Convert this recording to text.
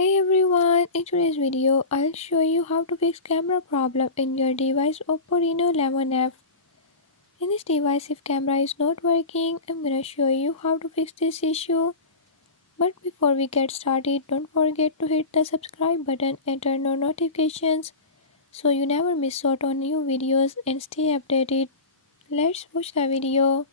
Hey everyone, in today's video, I'll show you how to fix camera problem in your device Oppo Reno 11F. In this device, if camera is not working, I'm gonna show you how to fix this issue. But before we get started, don't forget to hit the subscribe button and turn on notifications so you never miss out on new videos and stay updated. Let's watch the video.